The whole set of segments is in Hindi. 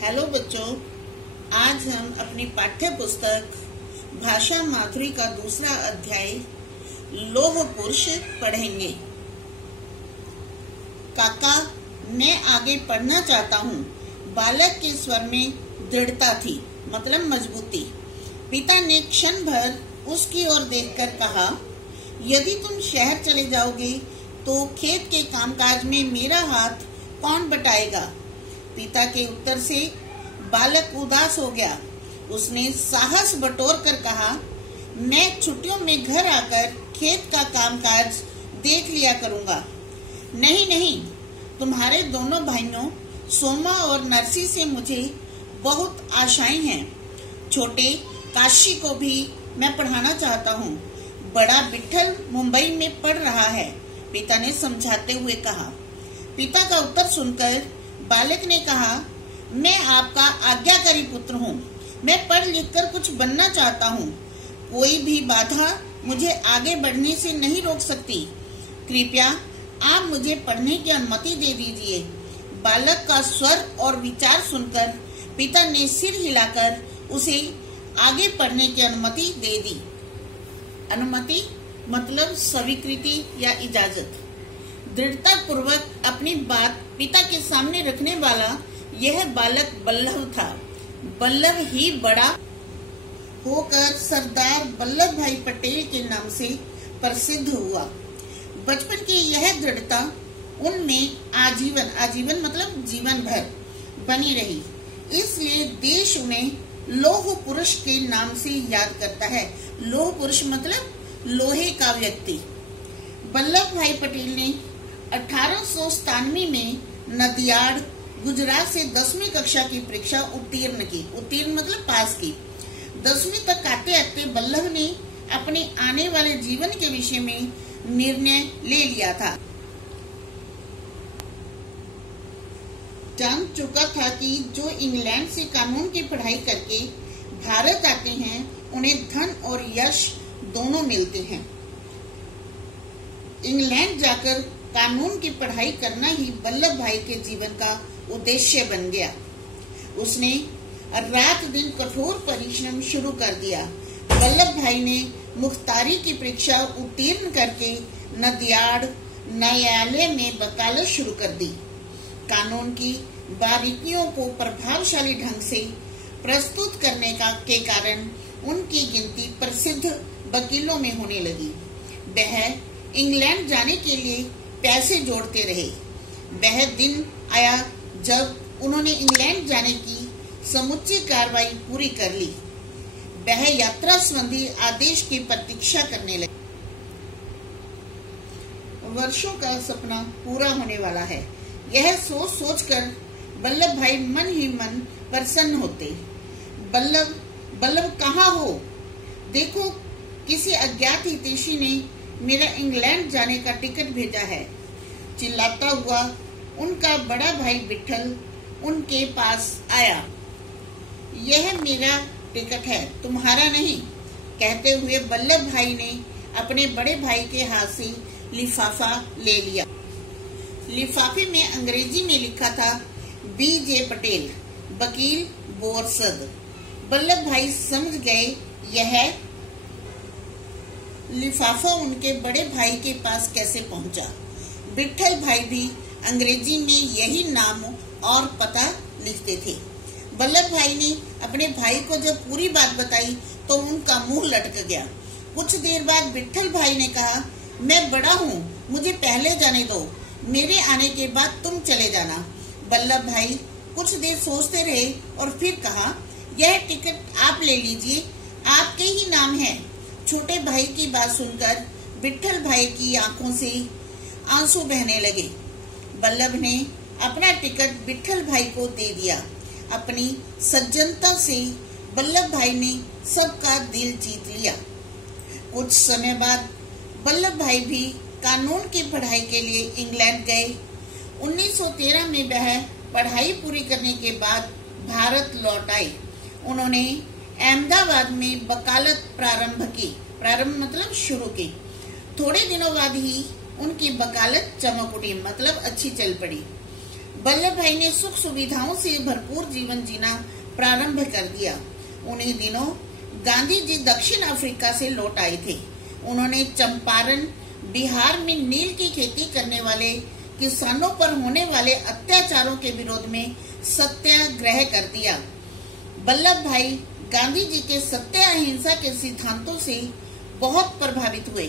हेलो बच्चों, आज हम अपनी पाठ्य पुस्तक भाषा माधुरी का दूसरा अध्याय लोह पुरुष पढ़ेंगे। काका, मैं आगे पढ़ना चाहता हूँ। बालक के स्वर में दृढ़ता थी, मतलब मजबूती। पिता ने क्षण भर उसकी ओर देखकर कहा, यदि तुम शहर चले जाओगे तो खेत के कामकाज में मेरा हाथ कौन बटाएगा? पिता के उत्तर से बालक उदास हो गया। उसने साहस बटोर कर कहा, मैं छुट्टियों में घर आकर खेत का कामकाज देख लिया करूंगा। नहीं नहीं, तुम्हारे दोनों भाइयों सोमा और नरसी से मुझे बहुत आशाएं हैं। छोटे काशी को भी मैं पढ़ाना चाहता हूँ। बड़ा विठल मुंबई में पढ़ रहा है, पिता ने समझाते हुए कहा। पिता का उत्तर सुनकर बालक ने कहा, मैं आपका आज्ञाकारी पुत्र हूँ। मैं पढ़ लिख कर कुछ बनना चाहता हूँ। कोई भी बाधा मुझे आगे बढ़ने से नहीं रोक सकती। कृपया आप मुझे पढ़ने की अनुमति दे दीजिए। बालक का स्वर और विचार सुनकर पिता ने सिर हिलाकर उसे आगे पढ़ने की अनुमति दे दी। अनुमति मतलब स्वीकृति या इजाजत। दृढ़ता पूर्वक अपनी बात पिता के सामने रखने वाला यह बालक बल्लभ था। बल्लभ ही बड़ा होकर सरदार वल्लभ भाई पटेल के नाम से प्रसिद्ध हुआ। बचपन की यह दृढ़ता उनमें आजीवन मतलब जीवन भर बनी रही। इसलिए देश उन्हें लौह पुरुष के नाम से याद करता है। लौह पुरुष मतलब लोहे का व्यक्ति। वल्लभ भाई पटेल ने 1897 में नदियाड गुजरात से 10वीं कक्षा की परीक्षा उत्तीर्ण की। उत्तीर्ण मतलब पास की। 10वीं तक आते आते वल्लभ ने अपने आने वाले जीवन के विषय में निर्णय ले लिया था। जान चुका था कि जो इंग्लैंड से कानून की पढ़ाई करके भारत आते हैं उन्हें धन और यश दोनों मिलते हैं। इंग्लैंड जाकर कानून की पढ़ाई करना ही वल्लभ भाई के जीवन का उद्देश्य बन गया। उसने रात दिन कठोर परिश्रम शुरू कर दिया। वल्लभ भाई ने मुख्तारी की परीक्षा उत्तीर्ण करके नदियाड न्यायालय में वकालत शुरू कर दी। कानून की बारीकियों को प्रभावशाली ढंग से प्रस्तुत करने के कारण उनकी गिनती प्रसिद्ध वकीलों में होने लगी। वह इंग्लैंड जाने के लिए पैसे जोड़ते रहे। वह दिन आया जब उन्होंने इंग्लैंड जाने की समुच्चय कार्रवाई पूरी कर ली। वह यात्रा संबंधी आदेश की प्रतीक्षा करने लगे। वर्षों का सपना पूरा होने वाला है, यह सोच सोचकर वल्लभ भाई मन ही मन प्रसन्न होते। वल्लभ कहाँ हो? देखो, किसी अज्ञात हितैषी ने मेरा इंग्लैंड जाने का टिकट भेजा है। चिल्लाता हुआ उनका बड़ा भाई विठल उनके पास आया। यह मेरा टिकट है, तुम्हारा नहीं, कहते हुए वल्लभ भाई ने अपने बड़े भाई के हाथ से लिफाफा ले लिया। लिफाफे में अंग्रेजी में लिखा था, B.J. पटेल, वकील बोरसद। वल्लभ भाई समझ गए यह लिफाफा उनके बड़े भाई के पास कैसे पहुंचा। विठल भाई भी अंग्रेजी में यही नाम और पता लिखते थे। वल्लभ भाई ने अपने भाई को जब पूरी बात बताई तो उनका मुंह लटक गया। कुछ देर बाद विठल भाई ने कहा, मैं बड़ा हूँ, मुझे पहले जाने दो, मेरे आने के बाद तुम चले जाना। वल्लभ भाई कुछ देर सोचते रहे और फिर कहा, यह टिकट आप ले लीजिए, आपके ही नाम है। छोटे भाई की बात सुनकर विठल भाई की आंखों से आंसू बहने लगे। वल्लभ ने अपना टिकट विठल भाई को दे दिया। अपनी सज्जनता से वल्लभ भाई ने सबका दिल जीत लिया। कुछ समय बाद वल्लभ भाई भी कानून की पढ़ाई के लिए इंग्लैंड गए। 1913 में वह पढ़ाई पूरी करने के बाद भारत लौट आए। उन्होंने अहमदाबाद में वकालत प्रारंभ की। प्रारंभ मतलब शुरू की। थोड़े दिनों बाद ही उनकी वकालत चमक उठी, मतलब अच्छी चल पड़ी। वल्लभ भाई ने सुख सुविधाओं से भरपूर जीवन जीना प्रारंभ कर दिया। उन्हीं दिनों गांधी जी दक्षिण अफ्रीका से लौट आए थे। उन्होंने चंपारण, बिहार में नील की खेती करने वाले किसानों पर होने वाले अत्याचारों के विरोध में सत्याग्रह कर दिया। वल्लभ भाई गांधी जी के सत्य अहिंसा के सिद्धांतों से बहुत प्रभावित हुए।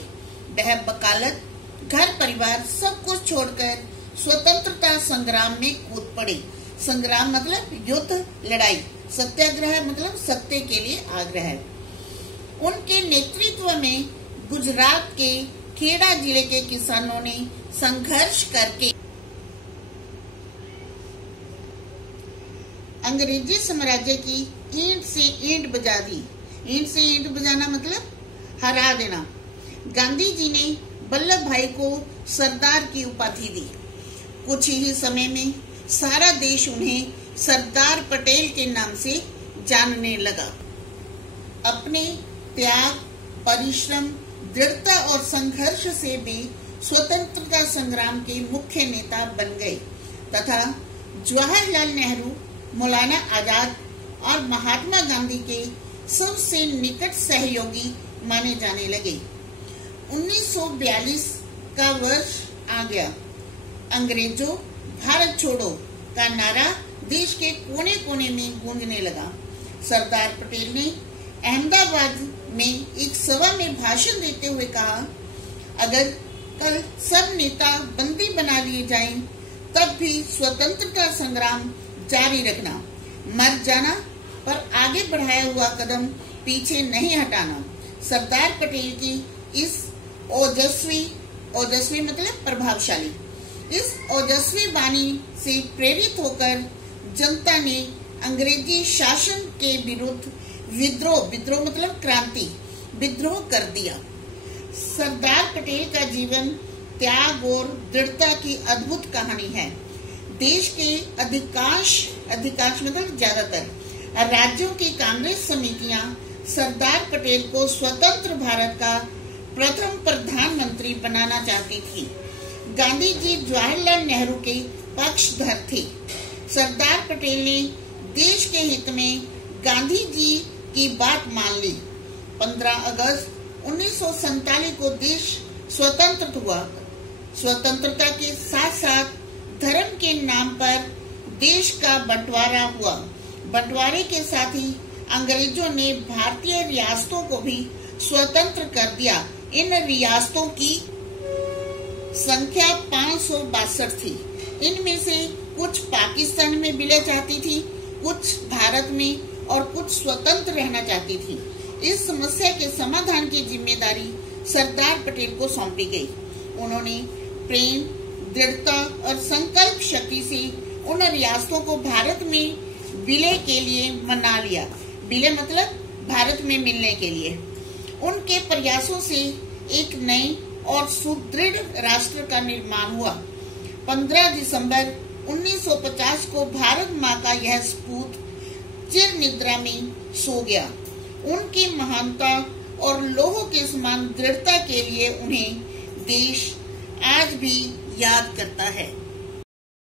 वह वकालत, घर परिवार सब कुछ छोड़कर स्वतंत्रता संग्राम में कूद पड़े। संग्राम मतलब युद्ध, लड़ाई। सत्याग्रह मतलब सत्य के लिए आग्रह। उनके नेतृत्व में गुजरात के खेड़ा जिले के किसानों ने संघर्ष करके अंग्रेजी साम्राज्य की ईंट से ईंट बजा दी। ईंट से ईंट बजाना मतलब हरा देना। गांधी जी ने वल्लभ भाई को सरदार की उपाधि दी। कुछ ही समय में सारा देश उन्हें सरदार पटेल के नाम से जानने लगा। अपने त्याग, परिश्रम, दृढ़ता और संघर्ष से भी स्वतंत्रता संग्राम के मुख्य नेता बन गए तथा जवाहरलाल नेहरू, मौलाना आजाद और महात्मा गांधी के सबसे निकट सहयोगी माने जाने लगे। 1942 का वर्ष आ गया। अंग्रेजों भारत छोड़ो का नारा देश के कोने कोने में गूंजने लगा। सरदार पटेल ने अहमदाबाद में एक सभा में भाषण देते हुए कहा, अगर कल सब नेता बंदी बना लिए जाएं, तब भी स्वतंत्रता संग्राम जारी रखना, मर जाना पर आगे बढ़ाया हुआ कदम पीछे नहीं हटाना। सरदार पटेल की इस ओजस्वी मतलब प्रभावशाली, इस ओजस्वी वाणी से प्रेरित होकर जनता ने अंग्रेजी शासन के विरुद्ध विद्रोह मतलब क्रांति, विद्रोह कर दिया। सरदार पटेल का जीवन त्याग और दृढ़ता की अद्भुत कहानी है। देश के अधिकांश मतलब ज्यादातर राज्यों की कांग्रेस समितियां सरदार पटेल को स्वतंत्र भारत का प्रथम प्रधानमंत्री बनाना चाहती थी। गांधी जी जवाहरलाल नेहरू के पक्षधर थे। सरदार पटेल ने देश के हित में गांधी जी की बात मान ली। 15 अगस्त 1947 को देश स्वतंत्र हुआ। स्वतंत्रता के साथ साथ धर्म के नाम पर देश का बंटवारा हुआ। बंटवारे के साथ ही अंग्रेजों ने भारतीय रियासतों को भी स्वतंत्र कर दिया। इन रियासतों की संख्या 562 थी। इनमें से कुछ पाकिस्तान में विलय चाहती थी, कुछ भारत में और कुछ स्वतंत्र रहना चाहती थी। इस समस्या के समाधान की जिम्मेदारी सरदार पटेल को सौंपी गई। उन्होंने प्रेम, दृढ़ता और संकल्प शक्ति से उन रियासतों को भारत में विलय के लिए मना लिया। विलय मतलब भारत में मिलने के लिए। उनके प्रयासों से एक नए और सुदृढ़ राष्ट्र का निर्माण हुआ। 15 दिसंबर 1950 को भारत माँ का यह सपूत चिर निद्रा में सो गया। उनकी महानता और लोह के समान दृढ़ता के लिए उन्हें देश आज भी याद करता है।